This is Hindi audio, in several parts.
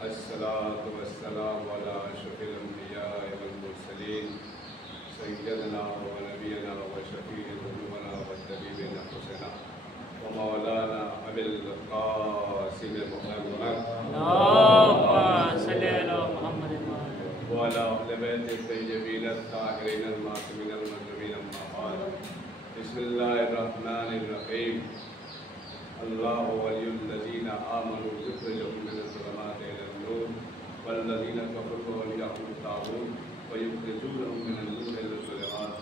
अस्सलातु वस्सलामु अला अशरफिल अंबिया वल मुरसलीन सय्यदना व नबियना व शफीइ ज़ुनूबना व तबीबिना हुसैना व मौलाना अबिल क़ासिम मुहम्मद अल्लाहुम्मा सल्लि अला मुहम्मद व अला अहले बैत तय्यबीन अत्ताहिरीन अल-मासूमीन अल-मज़लूमीन अम्मा बाद। बिस्मिल्लाहिर रहमानिर रहीम। अल्लाहु वलियुल्लज़ीना आमनू युख़रिजुहुम मिनज़-ज़ुलुमाति इलन-नूर वल्लज़ीना कफ़रू औलियाहुम ताग़ूत व युख़रिजूनहुम मिनन-नूरि इलज़-ज़ुलुमात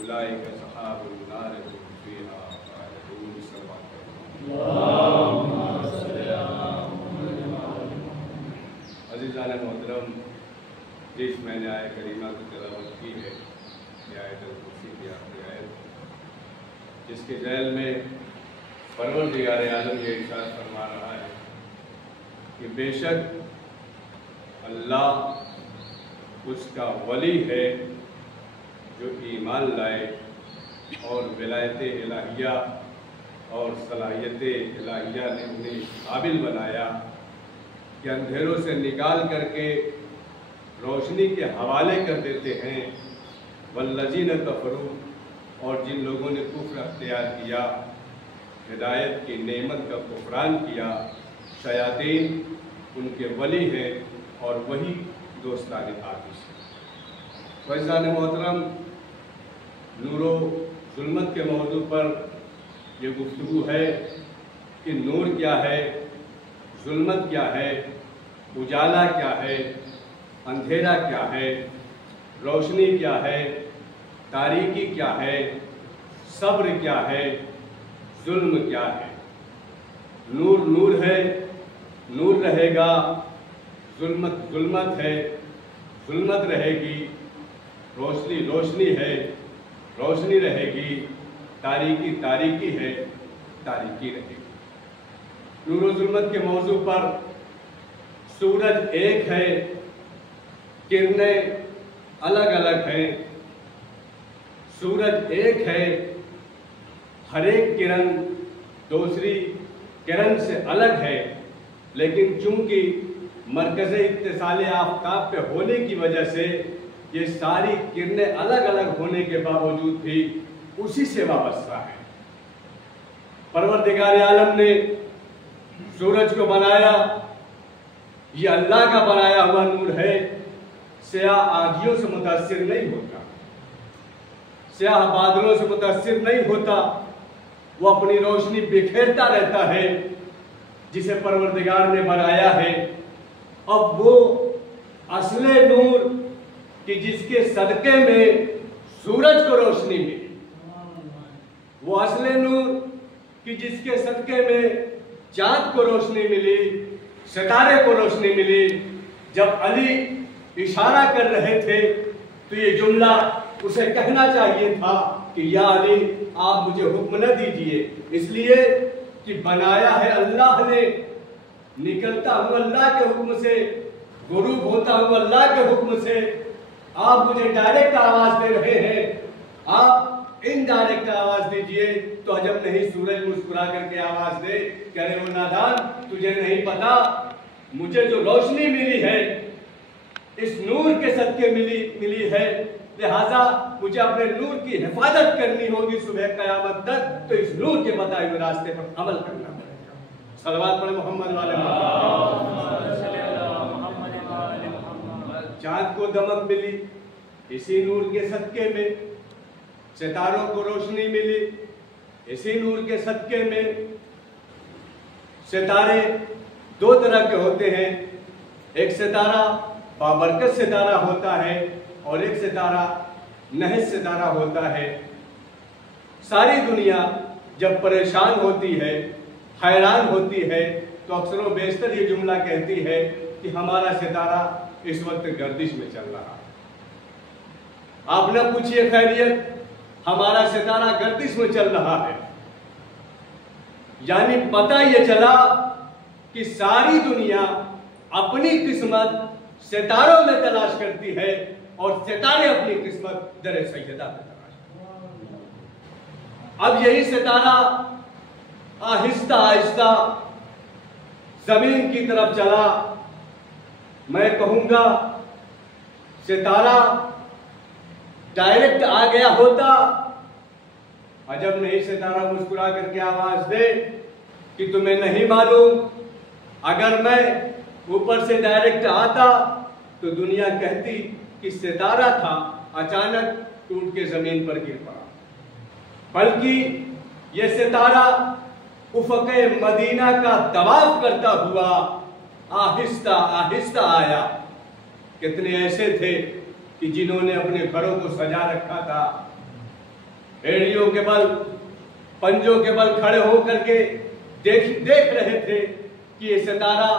उलाइका अस्हाबुन नार हुम फ़ीहा ख़ालिदून। अल्लाहुम्मा सल्लि अला मुहम्मद। अज़ीज़ान मोहतरम, जिस मैंने आयत करीमा की तिलावत की है, ये आयतुल कुर्सी की आखिरी आयत, जिसके ज़ैल में परवरदिगार आलम ये इरशाद फरमा रहा है कि बेशक अल्लाह उसका वली है जो ईमान लाए और विलायत इलाहिया और सलाहियत इलाहिया ने उन्हें काबिल बनाया कि अंधेरों से निकाल करके रोशनी के हवाले कर देते हैं। वल्लज़ीना कफ़रू, और जिन लोगों ने कुफ्र अख्तियार किया, हिदायत की नेमत का कुफरान किया, शयातीन उनके वली हैं और वही दोस्तान आतिश है। फैज़ान मोहतरम, नूरो ज़ुल्मत के मौजू पर ये गुफ्तगू है कि नूर क्या है, ज़ुल्मत क्या है, उजाला क्या है, अंधेरा क्या है, रोशनी क्या है, तारीकी क्या है, सब्र क्या है, जुल्म क्या है। नूर नूर है, नूर रहेगा, जुल्मत जुल्मत है, जुल्मत रहेगी, रोशनी रोशनी है, रोशनी रहेगी, तारीकी तारीकी है, तारीकी रहेगी। नूर और जुल्मत के मौजू पर सूरज एक है, किरणें अलग अलग हैं। सूरज एक है, हर एक किरण दूसरी किरण से अलग है, लेकिन चूंकि मरकज़ इत्तिसाल आफ़ताब पे होने की वजह से ये सारी किरणें अलग अलग होने के बावजूद भी उसी से वाबस्ता है। परवरदिगार आलम ने सूरज को बनाया, ये अल्लाह का बनाया हुआ नूर है, स्याह आँधियों से मुतासिर नहीं होता, स्याह बादलों से मुतासिर नहीं होता, वो अपनी रोशनी बिखेरता रहता है जिसे परवरदिगार ने बनाया है। अब वो असले नूर कि जिसके सदके में सूरज को रोशनी मिली, वो असले नूर कि जिसके सदके में चाँद को रोशनी मिली, सितारे को रोशनी मिली। जब अली इशारा कर रहे थे तो ये जुमला उसे कहना चाहिए था कि या अली, आप मुझे हुक्म न दीजिए, इसलिए कि बनाया है अल्लाह ने, निकलता हूँ अल्लाह के हुक्म से, गुरूब होता हूँ अल्लाह के हुक्म से। आप मुझे डायरेक्ट आवाज दे रहे हैं, आप इनडायरेक्ट आवाज दीजिए। तो अजब नहीं सूरज मुस्कुरा करके आवाज दे, कह रहे हो नादान, तुझे नहीं पता मुझे जो रोशनी मिली है इस नूर के सदके मिली है, लिहाजा मुझे अपने नूर की हिफाजत करनी होगी सुबह क़यामत तक। तो इस नूर के बताए हुए रास्ते पर अमल करना पड़ेगा। सलवात पढ़े मोहम्मद वाले मोहम्मद। चाँद को दमक मिली इसी नूर के सदके में, सितारों को रोशनी मिली इसी नूर के सदके में। सितारे दो तरह के होते हैं, एक सितारा बाबरकत सितारा होता है और एक सितारा नहस सितारा होता है। सारी दुनिया जब परेशान होती है, हैरान होती है, तो अक्सर व बेशतर ये जुमला कहती है कि हमारा सितारा इस वक्त गर्दिश में चल रहा है। आप न पूछिए खैरियत, हमारा सितारा गर्दिश में चल रहा है, यानी पता ये चला कि सारी दुनिया अपनी किस्मत सितारों में तलाश करती है और सितारे अपनी किस्मत दर सैयदा में तलाश करते हैं। अब यही सितारा आहिस्ता आहिस्ता जमीन की तरफ चला, मैं कहूंगा सितारा डायरेक्ट आ गया होता। अजब नहीं सितारा मुस्कुरा करके आवाज दे कि तुम्हें नहीं मालूम, अगर मैं ऊपर से डायरेक्ट आता तो दुनिया कहती कि सितारा था, अचानक टूट के जमीन पर गिर पड़ा। बल्कि यह सितारा उफ़क़े मदीना का तवाफ करता हुआ आहिस्ता आहिस्ता आया। कितने ऐसे थे कि जिन्होंने अपने घरों को सजा रखा था, एड़ियों के बल, पंजों के बल खड़े होकर के देख रहे थे कि ये सितारा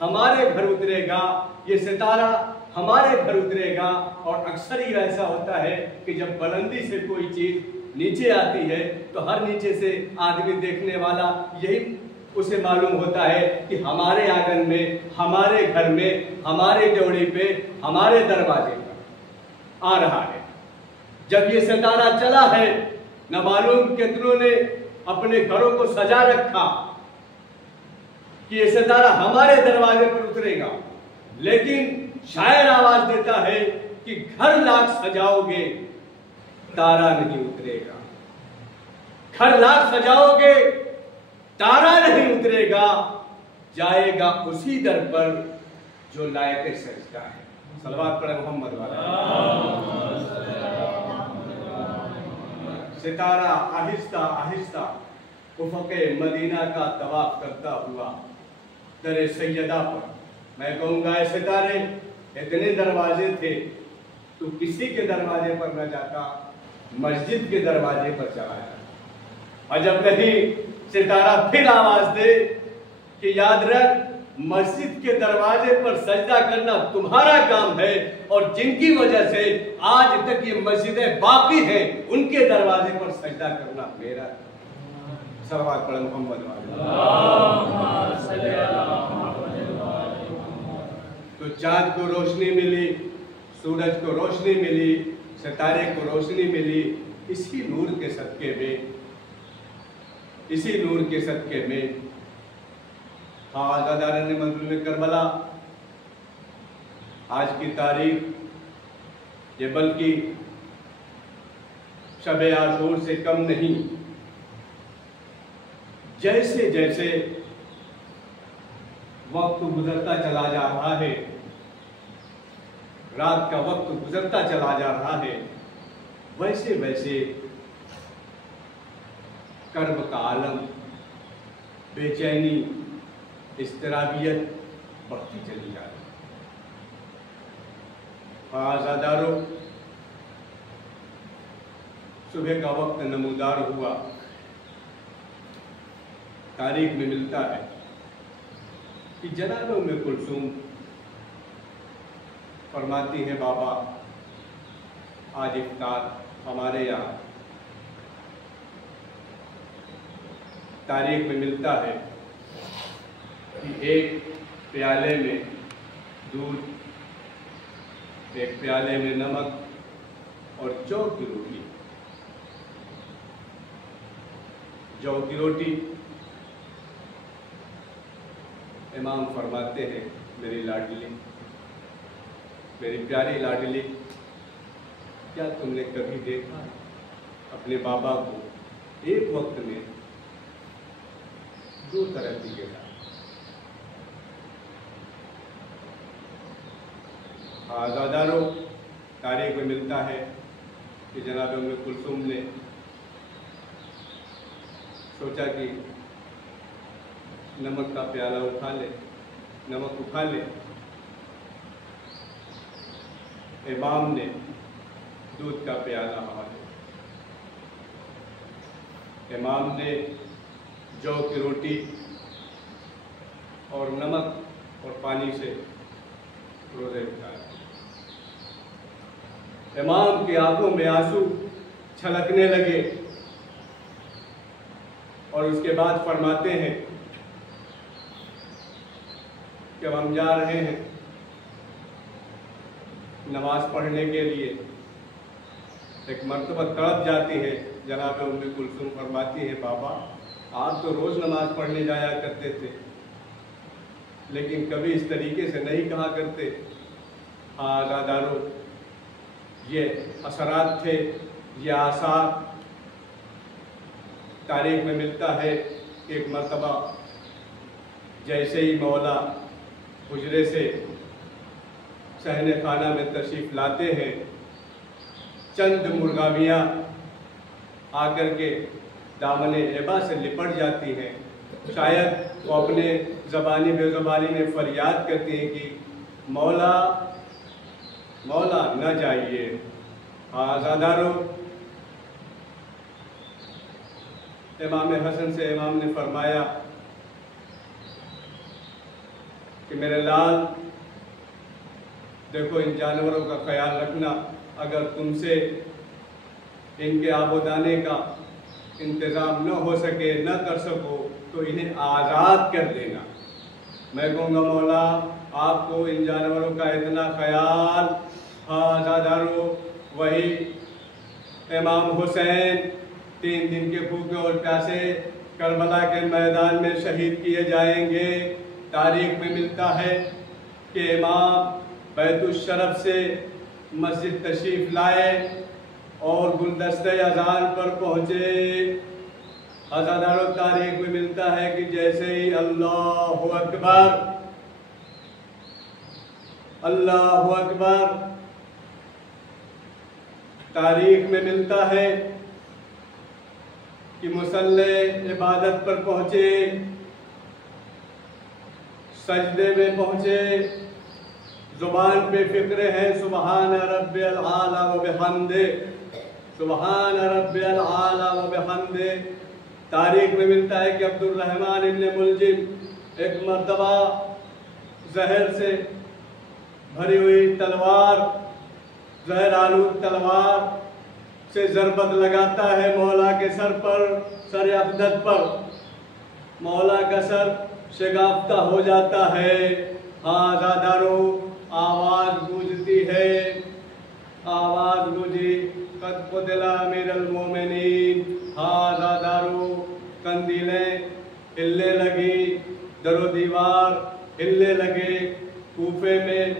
हमारे घर उतरेगा, ये सितारा हमारे घर उतरेगा। और अक्सर ही ऐसा होता है कि जब बुलंदी से कोई चीज नीचे आती है तो हर नीचे से आदमी देखने वाला यही उसे मालूम होता है कि हमारे आंगन में, हमारे घर में, हमारे ड्योढ़ी पे, हमारे दरवाजे पर आ रहा है। जब ये सितारा चला है, न मालूम कितनों ने अपने घरों को सजा रखा कि ये सितारा हमारे दरवाजे पर उतरेगा, लेकिन शायर आवाज देता है कि घर लाख सजाओगे तारा नहीं उतरेगा, घर लाख सजाओगे तारा नहीं उतरेगा, जाएगा उसी दर पर जो लायक सजदा है। सलवात पढ़े मोहम्मद वाला। सितारा आहिस्ता आहिस्ता उफ़क़े मदीना का तवाफ करता हुआ दरे सैयदा पर, मैं कहूंगा ऐ सितारे इतने दरवाजे थे, तो किसी के दरवाजे पर न जाता, मस्जिद के दरवाजे पर चला जाता। और जब नहीं सितारा फिर आवाज दे कि याद रख, मस्जिद के दरवाजे पर सजदा करना तुम्हारा काम है, और जिनकी वजह से आज तक ये मस्जिदें बाकी हैं उनके दरवाजे पर सजदा करना मेरा। सलवात पढ़े मोहम्मद वाले। तो चांद को रोशनी मिली, सूरज को रोशनी मिली, सितारे को रोशनी मिली, इसी नूर के सदके में, इसी नूर के सदके में आज़ादार ने मंज़िल करबला आज की तारीख ये बल्कि शब-ए आशूर से कम नहीं। जैसे जैसे वक्त गुजरता चला जा रहा है, रात का वक्त गुजरता चला जा रहा है, वैसे वैसे कर्ब का आलम, बेचैनी, इस्तराबियत बढ़ती चली जा रही है। आज़ादारों, सुबह का वक्त नमूदार हुआ। तारीख में मिलता है कि जनाब उम्मे कुलसूम फरमाती है, बाबा आज इफ्तार हमारे यहाँ। तारीख में मिलता है कि एक प्याले में दूध, एक प्याले में नमक और जौ की रोटी। जौ की रोटी इमाम फरमाते हैं, मेरी लाडली, मेरी प्यारी लाडली, क्या तुमने कभी देखा अपने बाबा को एक वक्त में दो तरह की गिरा? आज़ादारों, तारीख में मिलता है कि जनाब उम्मे कुलसूम ने सोचा कि नमक का प्याला उठा ले, नमक उठा ले। इमाम ने दूध का प्याला हवाले, इमाम ने जौ की रोटी और नमक और पानी से रोज़े उठाए। इमाम की आंखों में आंसू छलकने लगे और उसके बाद फरमाते हैं कि हम जा रहे हैं नमाज पढ़ने के लिए। एक मर्तबा तड़प जाती है, जनाब उम्मे कुलसूम फरमाती है, बाबा आप तो रोज नमाज पढ़ने जाया करते थे, लेकिन कभी इस तरीके से नहीं कहा करते। हाँ आज़ादारों, ये असरात थे, ये आसार तारीख में मिलता है। एक मर्तबा जैसे ही मौला हुजरे से सहने खाना में तशरीफ़ लाते हैं, चंद मुर्गावियाँ आकर के दामने एबा से लिपट जाती हैं। शायद वो अपने ज़बानी बेज़बानी में फरियाद करती हैं कि मौला मौला न जाइए। आज़ादारों, इमाम हसन से इमाम ने फरमाया कि मेरे लाल, देखो इन जानवरों का ख्याल रखना, अगर तुमसे इनके आबोदाने का इंतज़ाम न हो सके, न कर सको, तो इन्हें आज़ाद कर देना। मैं कहूँगा मौला आपको इन जानवरों का इतना ख्याल। हाँ आज़ादारों, वही इमाम हुसैन 3 दिन के भूखे और प्यासे करबला के मैदान में शहीद किए जाएंगे। तारीख में मिलता है कि इमाम बैतुश्शरफ से मस्जिद तशरीफ़ लाए और गुलदस्ते अज़ान पर पहुँचे। आज़ादारों, तारीख में मिलता है कि जैसे ही अल्लाहु अकबर अल्लाहु अकबर, तारीख में मिलता है कि मुसल्ले इबादत पर पहुँचे, सजदे में पहुँचे, ज़ुबान पे फ़िक्र है सुबहान रब्बियल आला व बिहम्दे, सुबहान रब्बियल आला व बिहम्दे। तारीख में मिलता है कि अब्दुर्रहमान इब्न मुलजिम एक मर्तबा जहर से भरी हुई तलवार, जहर आलूद तलवार से ज़रबत लगाता है मौला के सर पर, सर अक़दत पर। मौला का सर शगाफ्ता हो जाता है। हाँ आज़ादारों, आवाज़ गूंजती है, आवाज़ गूंजी, क़द क़ुतिला अमीरुल मोमिनीन। हाँ आज़ादारों, कंदीलें हिलने लगी, दरो दीवार हिलने लगे, कूफे में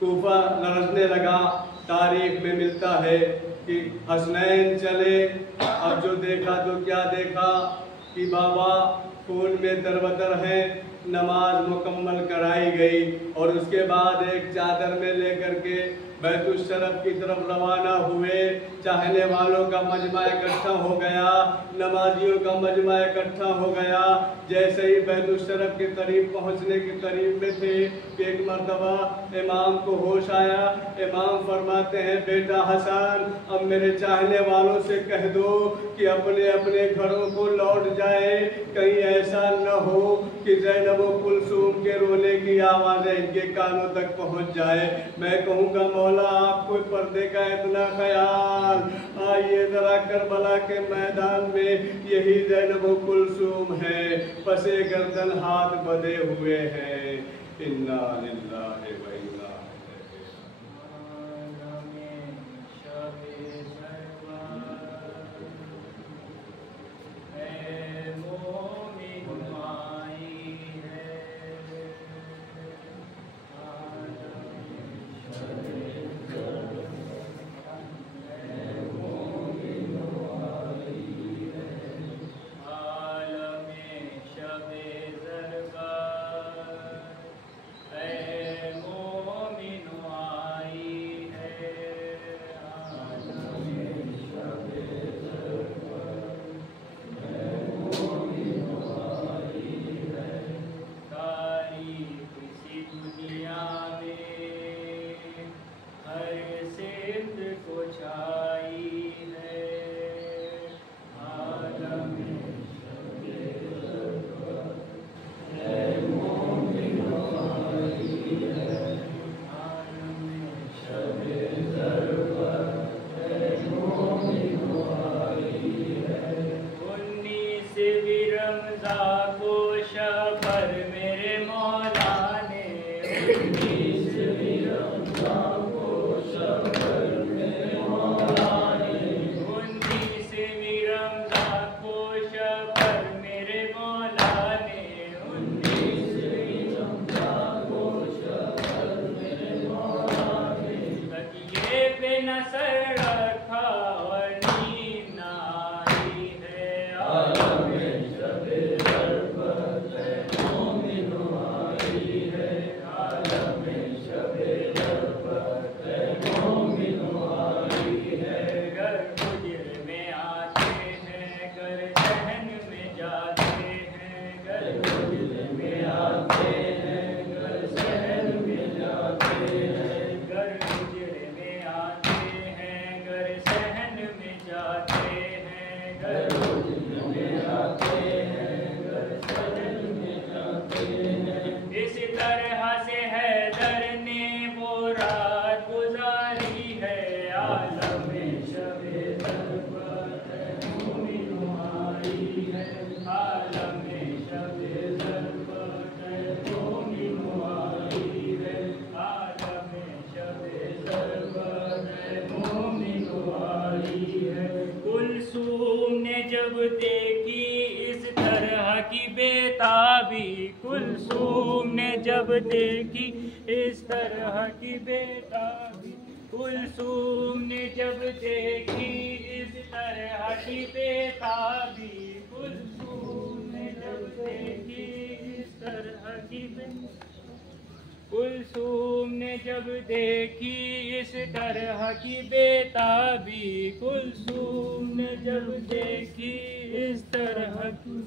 कूफा लरज़ने लगा। तारीख में मिलता है कि हसनैन चले, अब जो देखा तो क्या देखा कि बाबा खून में तरबतर है। नमाज मुकम्मल कराई गई और उसके बाद एक चादर में लेकर के बैतुश्शरफ की तरफ रवाना हुए। चाहने वालों का मजमा इकट्ठा हो गया, नमाजियों का मजमा इकट्ठा हो गया। जैसे ही बैतुश्शरफ के करीब पहुंचने के करीब में थे कि एक मर्तबा इमाम को होश आया। इमाम फरमाते हैं, बेटा हसन, अब मेरे चाहने वालों से कह दो कि अपने अपने घरों को लौट जाए। कहीं ऐसा न हो कि ज़ैनब व कुलसूम के रोने की आवाज़ें इनके कानों तक पहुंच जाए। मैं कहूँगा मौला आपको पर्दे का इतना ख्याल। आइए ज़रा करबला के मैदान में यही ज़ैनब व कुलसूम है, पसे गर्दन हाथ बंधे हुए हैं। इन्ना लिल्लाहि व इन्ना शबे ज़रबा कुलसूम ने जब देखी इस तरह की बेताबी, कुलसूम ने जब देखी इस तरह की बेताबी, कुलसूम ने जब देखी इस तरह की बेताबी, कुलसूम ने जब देखी इस तरह की कुलसूम ने जब देखी इस तरह की बेताबी, कुलसूम ने जब देखी इस तरह की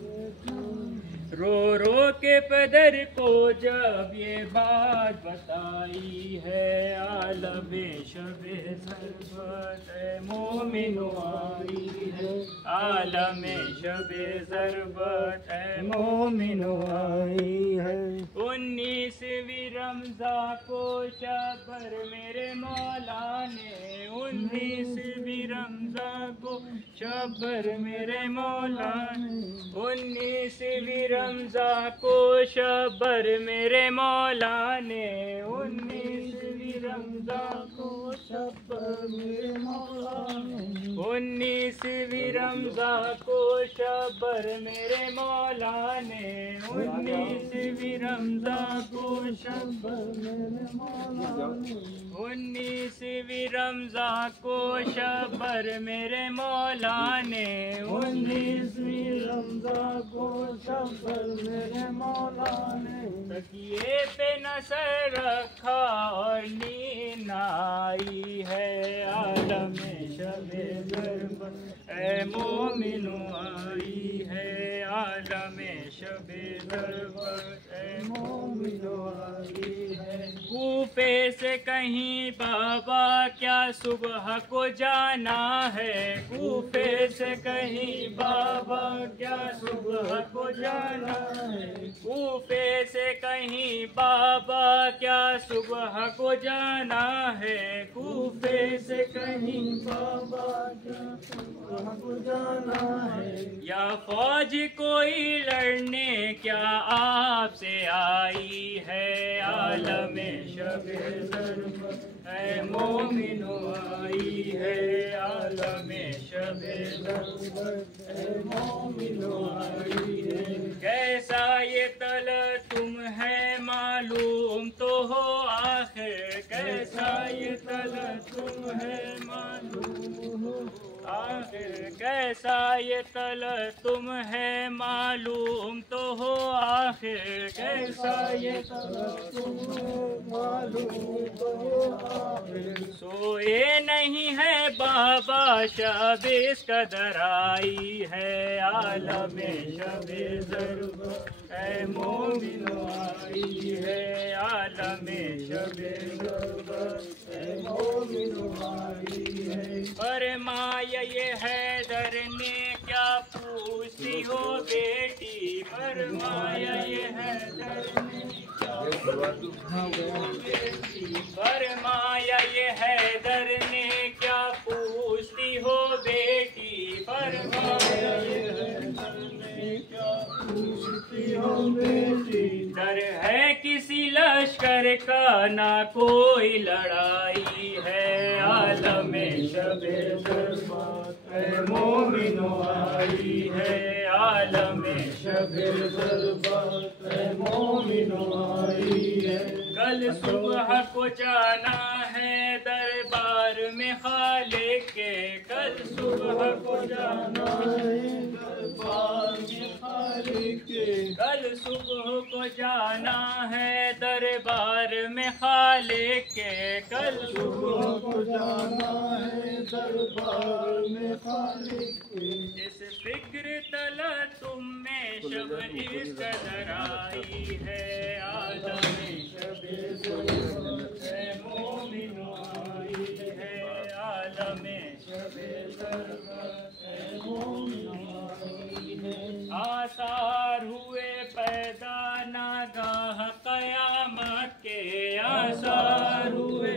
रो रो के पदर को जब ये बात बताई है, आलमे शबे ज़रबत मोमिनो आई है, आलमे शबे ज़रबत मोमिनो आई है। 19वीं रमज़ान को शबर मेरे मौला ने, 19वीं रमज़ान को शबर मेरे मौला ने, 19वीं रमज़ान को शबर मेरे मौला ने, 19वीं रमज़ान को शबर मेरे मौला ने, 19वीं रमज़ान को शबर मेरे मौला ने, 19वीं रमज़ान को शबर मेरे मौला ने, 19वीं रमज़ान को शबर मेरे मौला ने, 19वीं रमज़ान को शबर मेरे मौला ने। तकिए पे नज़र रखा और नींद आई है, आलमे शबे ज़रबत ए मोमिनो आई है, आलमे शबे ज़रबत ए मोमिनो आई है। कूफे से कहीं बाबा क्या सुबह को जाना है, कूफे से कहीं बाबा क्या सुबह को जाना है, कूफे से कहीं बाबा क्या सुबह को जाना है, कूफे से कहीं बाबा क्या सुबह को जाना है। या फौज कोई लड़ने क्या आपसे आई है, आलमे शबे ज़रबत है मोमिनो आई है, आलमे शबे ज़रबत है मोमिनो आई है। कैसा ये तल तुम है मालूम तो हो आखिर, कैसा ये तल तुम है मालूम हो आखिर, कैसा ये तल तुम है मालूम तो हो आखिर, कैसा ये तल तुम है मालूम तो हो आखिर। सोए नहीं है बाबा शब इस कदर आई है, आलमे शबे ज़रबत ए मोमिनो आई है, आलमे शबे ज़रबत ए मोमिनो आई है। फरमाया ये हैदर ने क्या पूछती हो बेटी, फरमाया ये हैदर ने क्या पूछती हो बेटी, फरमाया ये हैदर ने क्या पूछती हो बेटी, फरमाया ये हैदर ने क्या पूछती हो बेटी। डर है किसी लश्कर का ना कोई लड़ाई है, आलमे शबे ज़रबत ए मोमिनो आई है, आलमे शबे ज़रबत ए मोमिनो आई है। कल सुबह को जाना है दरबार में खालिक के, कल सुबह को जाना है दरबार में खालिक के, कल सुबह को जाना है दरबार में खालिक के, कल सुबह को जाना है दरबार में खालिक के। इस फिक्र तला तुम में शब इस कदर आई है, आलमे शबे ज़रबत ए मोमिनो आई है, आलमे शबे ज़रबत ए मोमिनो आई है। आसार हुए पैदा नागाह क़यामत के, आसार हुए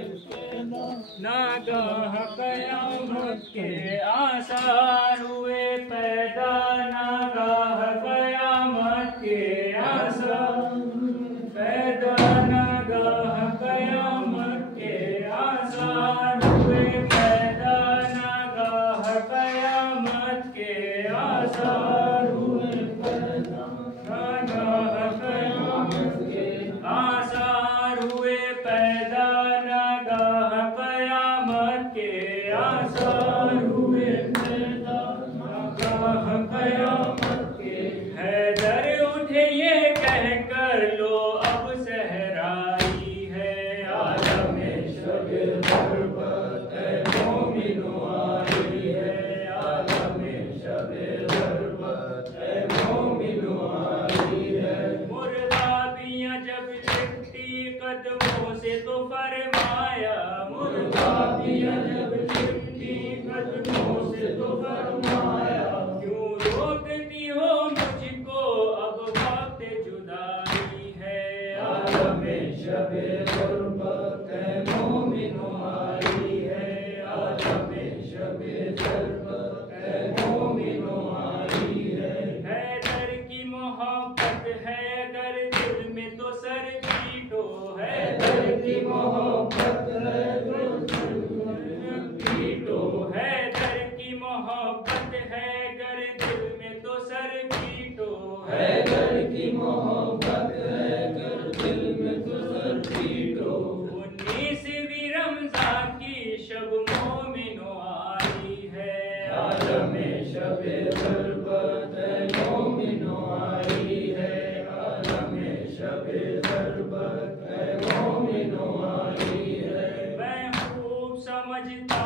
नागाह क़यामत के, आसार हुए पैदा नागाह क़यामत के, आसार पैदा नागाह क़यामत के, आसार हुए पैदा नागाह क़यामत शबे ज़रबत मोमिनो आई है, आलमे शबे ज़रबत मोमिनो आई है। मुर्दाबियाँ जब लिपटी कदमों से तो फरमाया, मुर्दाबियाँ जब लिपटी कदमों से तो फरमाया, क्यों रोकती हो मुझको अब वक्त जुदाई है, आलमे शबे ज़रबत मोमिनो आई है, आलमे शबे ज़रबत मोमिनो आई है। हैदर की मोहब्बत है अगर दिल में तो सर पीटो, हैदर की मोहब्बत है तो सर पीटो, हैदर की मोहब्बत है अगर दिल में तो सर पीटो, हैदर की मोहब्बत है अगर दिल में तो सर पीटो। 19वीं रमज़ान की शब मोमिनो आई है, आलमे शबे ज़रबत मोमिनो आई है, आलमे शबे ज़रबत मोमिनो आई है। मैं खूब समझता